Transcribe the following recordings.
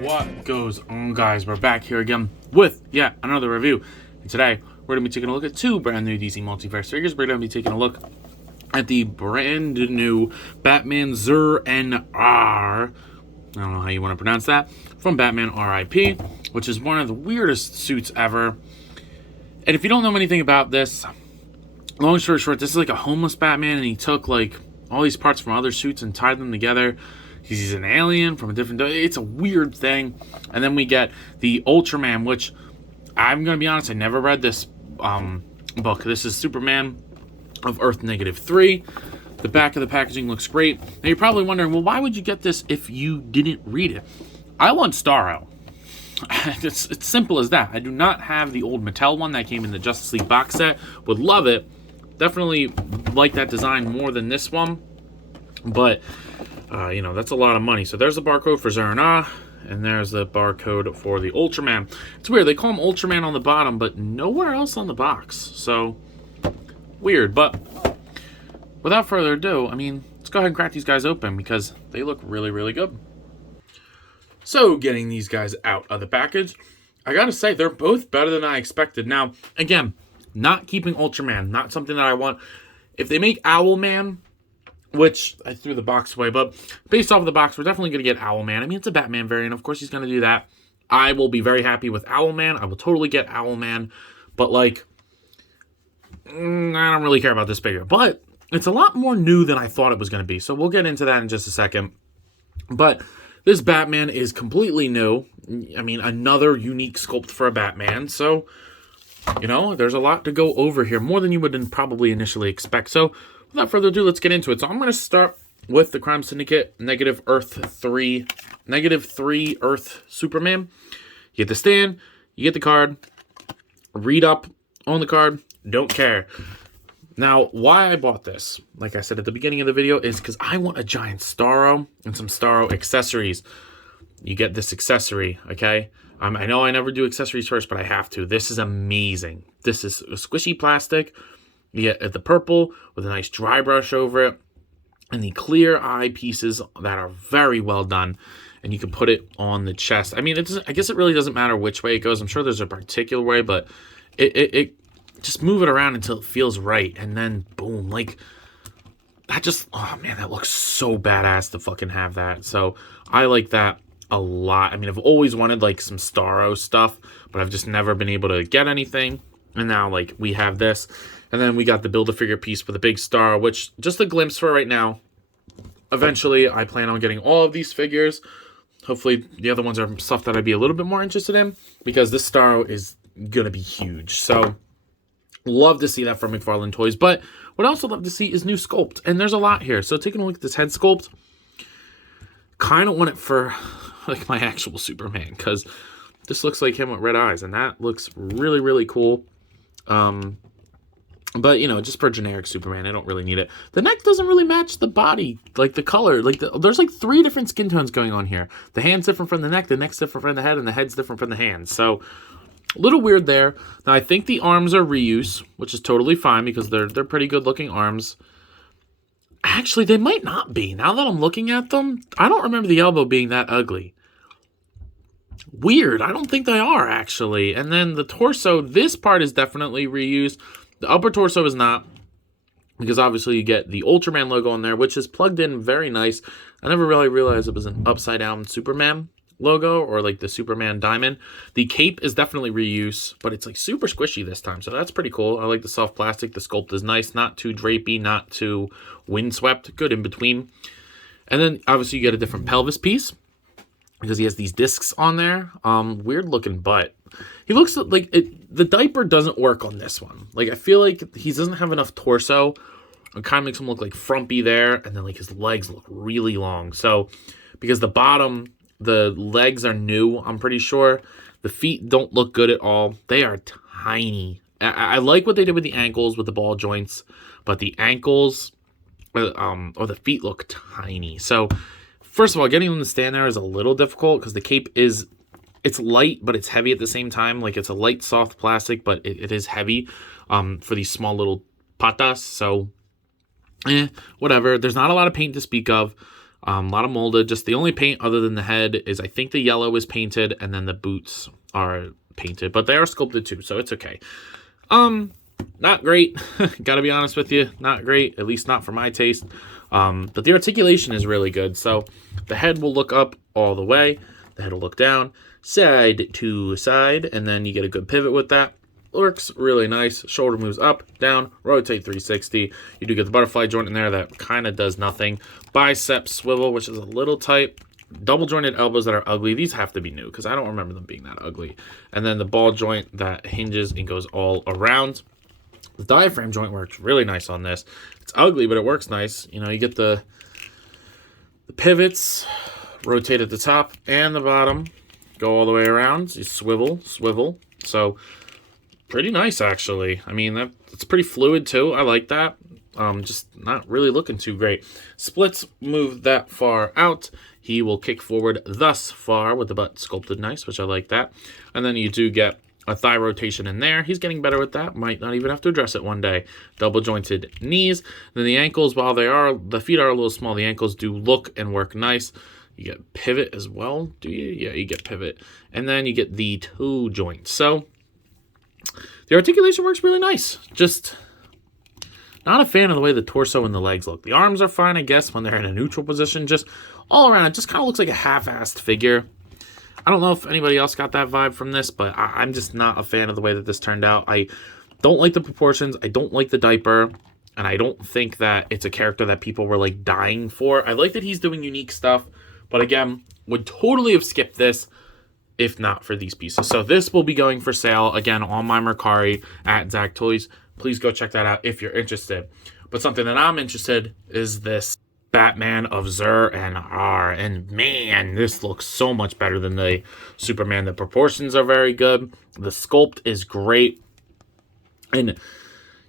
What goes on, guys? We're back here again with yet another review. And today, we're going to be taking a look at two brand new DC Multiverse figures. We're going to be taking a look at the brand new Batman Zurr and Arrh. I don't know how you want to pronounce that. From Batman R.I.P., which is one of the weirdest suits ever. And if you don't know anything about this, long story short, this is like a homeless Batman, and he took like all these parts from other suits and tied them together. He's an alien from a different... It's a weird thing. And then we get the Ultraman, which I'm going to be honest, I never read this book. This is Superman of Earth -3. The back of the packaging looks great. Now you're probably wondering, well, why would you get this if you didn't read it? I want Starro. It's simple as that. I do not have the old Mattel one that came in the Justice League box set. Would love it. Definitely like that design more than this one. But, you know, that's a lot of money. So there's the barcode for Zurr and Arrh, and there's the barcode for the Ultraman. It's weird. They call him Ultraman on the bottom, but nowhere else on the box. So, weird. But without further ado, I mean, let's go ahead and crack these guys open because they look really, really good. So, getting these guys out of the package, I gotta say, they're both better than I expected. Now, again, not keeping Ultraman, not something that I want. If they make Owlman, which I threw the box away, but based off of the box, we're definitely going to get Owlman. I mean, it's a Batman variant. Of course, he's going to do that. I will be very happy with Owlman. I will totally get Owlman. But, like, I don't really care about this figure. But it's a lot more new than I thought it was going to be. So we'll get into that in just a second. But this Batman is completely new. I mean, another unique sculpt for a Batman. So, you know, there's a lot to go over here. More than you would probably initially expect. So, without further ado, let's get into it. So I'm going to start with the Crime Syndicate -3 Earth Superman. You get the stand, you get the card, read up on the card, don't care. Now, why I bought this, like I said at the beginning of the video, is because I want a giant Starro and some Starro accessories. You get this accessory, okay? I know I never do accessories first, but I have to. This is amazing. This is a squishy plastic. You get the purple with a nice dry brush over it, and the clear eye pieces that are very well done, and you can put it on the chest. I mean, I guess it really doesn't matter which way it goes. I'm sure there's a particular way, but it just move it around until it feels right, and then boom, like that just, oh man, that looks so badass to fucking have that. So I like that a lot. I mean, I've always wanted like some Starro stuff, but I've just never been able to get anything, and now like we have this. And then we got the Build-A-Figure piece with a big star, which, just a glimpse for right now. Eventually, I plan on getting all of these figures. Hopefully, the other ones are stuff that I'd be a little bit more interested in, because this star is going to be huge. So, love to see that from McFarlane Toys. But what I also love to see is new sculpt. And there's a lot here. So, taking a look at this head sculpt, kind of want it for like my actual Superman, because this looks like him with red eyes. And that looks really, really cool. But, you know, just for generic Superman, I don't really need it. The neck doesn't really match the body, like the color. Like there's like 3 different skin tones going on here. The hand's different from the neck, the neck's different from the head, and the head's different from the hands. So, a little weird there. Now, I think the arms are reuse, which is totally fine because they're pretty good-looking arms. Actually, they might not be. Now that I'm looking at them, I don't remember the elbow being that ugly. Weird. I don't think they are, actually. And then the torso, this part is definitely reused. The upper torso is not, because obviously you get the Ultraman logo on there, which is plugged in very nice. I never really realized it was an upside-down Superman logo, or like the Superman diamond. The cape is definitely reuse, but it's like super squishy this time, so that's pretty cool. I like the soft plastic. The sculpt is nice, not too drapey, not too windswept, good in between. And then obviously you get a different pelvis piece, because he has these discs on there. Weird looking butt. He looks like the diaper doesn't work on this one. Like, I feel like he doesn't have enough torso. It kind of makes him look like frumpy there. And then like his legs look really long. So because the bottom, the legs are new, I'm pretty sure. The feet don't look good at all. They are tiny. I like what they did with the ankles, with the ball joints. But the ankles, or the feet look tiny. So first of all, getting them to stand there is a little difficult because the cape is, it's light, but it's heavy at the same time. Like, it's a light, soft plastic, but it is heavy for these small little patas. So, whatever. There's not a lot of paint to speak of. A lot of molded. Just the only paint other than the head is, I think the yellow is painted, and then the boots are painted, but they are sculpted too, so it's okay. Not great. Gotta be honest with you, not great, at least not for my taste. But the articulation is really good. So the head will look up all the way, the head will look down, side to side, and then you get a good pivot with that. Looks really nice. Shoulder moves up, down, rotate 360. You do get the butterfly joint in there that kind of does nothing. Bicep swivel, which is a little tight. Double jointed elbows that are ugly. These have to be new because I don't remember them being that ugly. And then the ball joint that hinges and goes all around. The diaphragm joint works really nice on this. It's ugly, but it works nice. You know, you get the pivots, rotate at the top and the bottom, go all the way around. You swivel. So pretty nice, actually. I mean, it's pretty fluid too. I like that. Just not really looking too great. Splits move that far out. He will kick forward thus far with the butt sculpted nice, which I like that. And then you do get a thigh rotation in there. He's getting better with that. Might not even have to address it one day. Double jointed knees. Then the ankles, while the feet are a little small, the ankles do look and work nice. You get pivot as well, do you? Yeah, you get pivot. And then you get the toe joint. So the articulation works really nice. Just not a fan of the way the torso and the legs look. The arms are fine, I guess, when they're in a neutral position. Just all around, it just kind of looks like a half-assed figure. I don't know if anybody else got that vibe from this, but I'm just not a fan of the way that this turned out. I don't like the proportions. I don't like the diaper. And I don't think that it's a character that people were, like, dying for. I like that he's doing unique stuff. But again, would totally have skipped this if not for these pieces. So this will be going for sale, again, on my Mercari at Zach Toys. Please go check that out if you're interested. But something that I'm interested is this Batman of Zurr and Arrh. And man, this looks so much better than the Superman. The proportions are very good. The sculpt is great. And,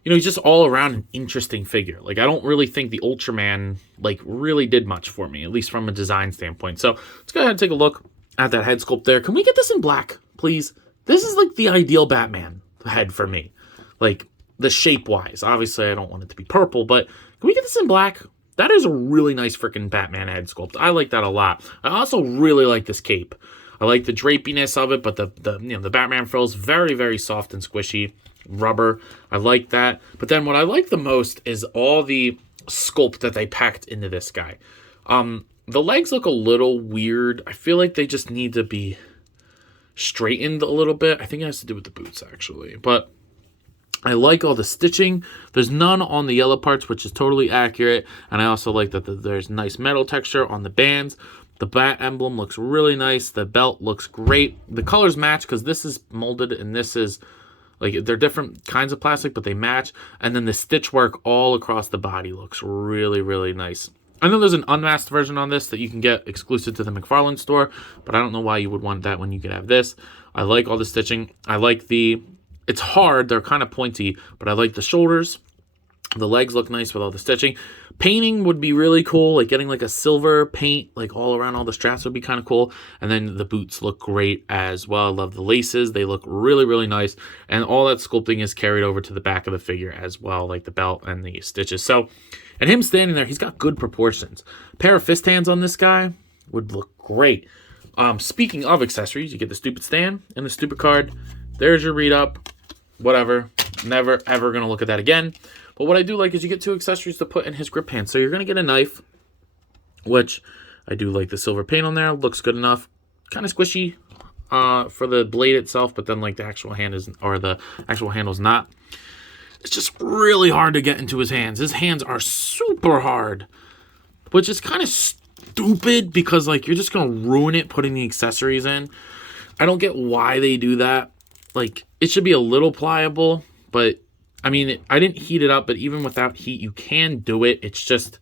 you know, he's just all around an interesting figure. Like, I don't really think the Ultraman, like, really did much for me, at least from a design standpoint. So let's go ahead and take a look at that head sculpt there. Can we get this in black, please? This is, like, the ideal Batman head for me. Like, the shape-wise. Obviously, I don't want it to be purple, but can we get this in black? That is a really nice freaking Batman head sculpt. I like that a lot. I also really like this cape. I like the drapiness of it, but the Batman frills very, very soft and squishy. Rubber. I like that. But then what I like the most is all the sculpt that they packed into this guy. The legs look a little weird. I feel like they just need to be straightened a little bit. I think it has to do with the boots, actually. But I like all the stitching. There's none on the yellow parts, which is totally accurate. And I also like that there's nice metal texture on the bands. The bat emblem looks really nice. The belt looks great. The colors match because this is molded and this is, like, they're different kinds of plastic, but they match. And then the stitch work all across the body looks really, really nice. I know there's an unmasked version on this that you can get exclusive to the McFarlane store, but I don't know why you would want that when you could have this. I like all the stitching. I like it's hard. They're kind of pointy, but I like the shoulders. The legs look nice with all the stitching. Painting would be really cool. Like getting like a silver paint like all around all the straps would be kind of cool. And then the boots look great as well. I love the laces. They look really, really nice. And all that sculpting is carried over to the back of the figure as well, like the belt and the stitches. So, and him standing there, he's got good proportions. A pair of fist hands on this guy would look great. Speaking of accessories, you get the stupid stand and the stupid card. There's your read up. Whatever. Never, ever going to look at that again. But what I do like is you get two accessories to put in his grip hand. So you're going to get a knife, which I do like the silver paint on there. Looks good enough. Kind of squishy for the blade itself, but then like the actual hand is, or the actual handle's not. It's just really hard to get into his hands. His hands are super hard, which is kind of stupid because like you're just going to ruin it putting the accessories in. I don't get why they do that. Like, it should be a little pliable, but I mean, I didn't heat it up, but even without heat, you can do it. It's just,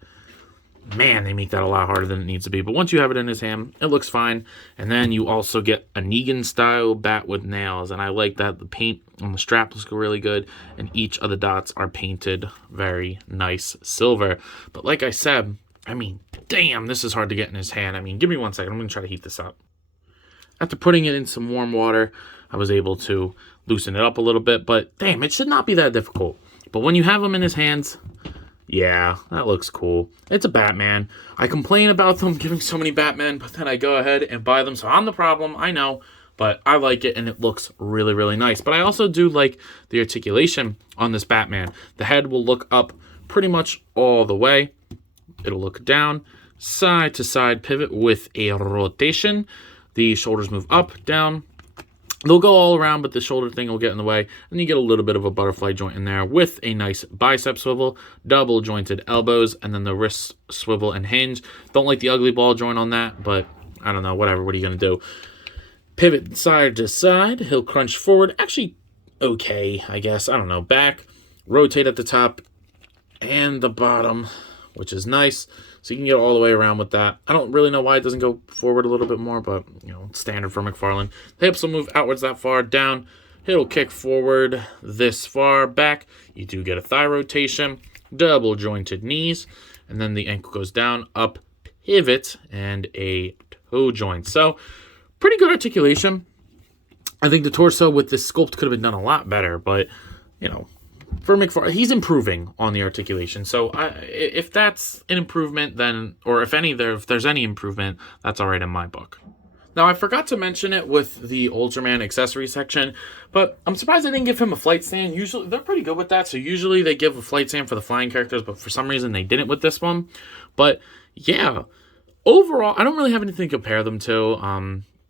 man, they make that a lot harder than it needs to be. But once you have it in his hand, it looks fine. And then you also get a Negan-style bat with nails. And I like that. The paint on the strap looks really good. And each of the dots are painted very nice silver. But like I said, I mean, damn, this is hard to get in his hand. I mean, give me 1 second. I'm going to try to heat this up. After putting it in some warm water, I was able to loosen it up a little bit, but damn, it should not be that difficult. But when you have him in his hands, Yeah, that looks cool. It's a Batman. I complain about them giving so many Batman, but then I go ahead and buy them. So I'm the problem, I know. But I like it, and it looks really, really nice. But I also do like the articulation on this Batman. The head will look up pretty much all the way. It'll look down, side to side pivot with a rotation. The shoulders move up, down. They'll go all around, but the shoulder thing will get in the way. And you get a little bit of a butterfly joint in there with a nice bicep swivel, double jointed elbows, and then the wrist swivel and hinge. Don't like the ugly ball joint on that, but I don't know, whatever. What are you going to do? Pivot side to side. He'll crunch forward. Actually, okay, I guess. I don't know. Back, rotate at the top and the bottom, which is nice. So you can get all the way around with that. I don't really know why it doesn't go forward a little bit more, but, you know, standard for McFarlane. The hips will move outwards that far, down. It'll kick forward this far, back. You do get a thigh rotation, double jointed knees, and then the ankle goes down, up, pivot, and a toe joint. So, pretty good articulation. I think the torso with this sculpt could have been done a lot better, but, you know, for McFarlane, he's improving on the articulation. So if that's an improvement, then, or if there's any improvement, that's all right in my book. Now, I forgot to mention it with the Ultraman accessory section, but I'm surprised they didn't give him a flight stand. Usually, they're pretty good with that. So usually they give a flight stand for the flying characters, but for some reason they didn't with this one. But yeah, overall, I don't really have anything to compare them to. I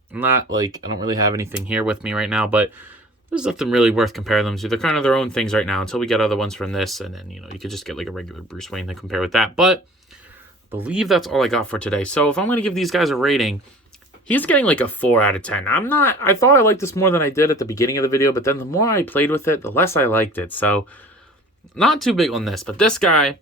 don't really have anything here with me right now, but there's nothing really worth comparing them to. They're kind of their own things right now until we get other ones from this. And then, you know, you could just get like a regular Bruce Wayne to compare with that. But I believe that's all I got for today. So if I'm going to give these guys a rating, he's getting like a 4 out of 10. I thought I liked this more than I did at the beginning of the video. But then the more I played with it, the less I liked it. So not too big on this. But this guy,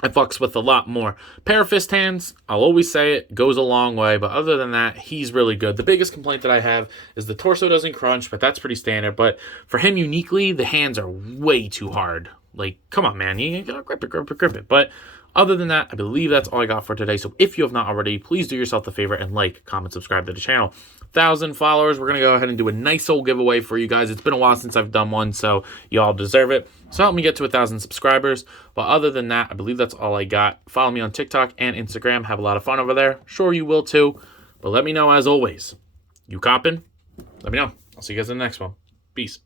I fucks with a lot more. Pair of fist hands, I'll always say it, goes a long way. But other than that, he's really good. The biggest complaint that I have is the torso doesn't crunch, but that's pretty standard. But for him uniquely, the hands are way too hard. Like, come on, man. You gotta grip it. But other than that, I believe that's all I got for today. So if you have not already, please do yourself the favor and like, comment, subscribe to the channel. 1,000 followers, we're going to go ahead and do a nice old giveaway for you guys. It's been a while since I've done one, so y'all deserve it. So help me get to 1,000 subscribers. But other than that, I believe that's all I got. Follow me on TikTok and Instagram. Have a lot of fun over there. Sure, you will too. But let me know, as always. You coppin'? Let me know. I'll see you guys in the next one. Peace.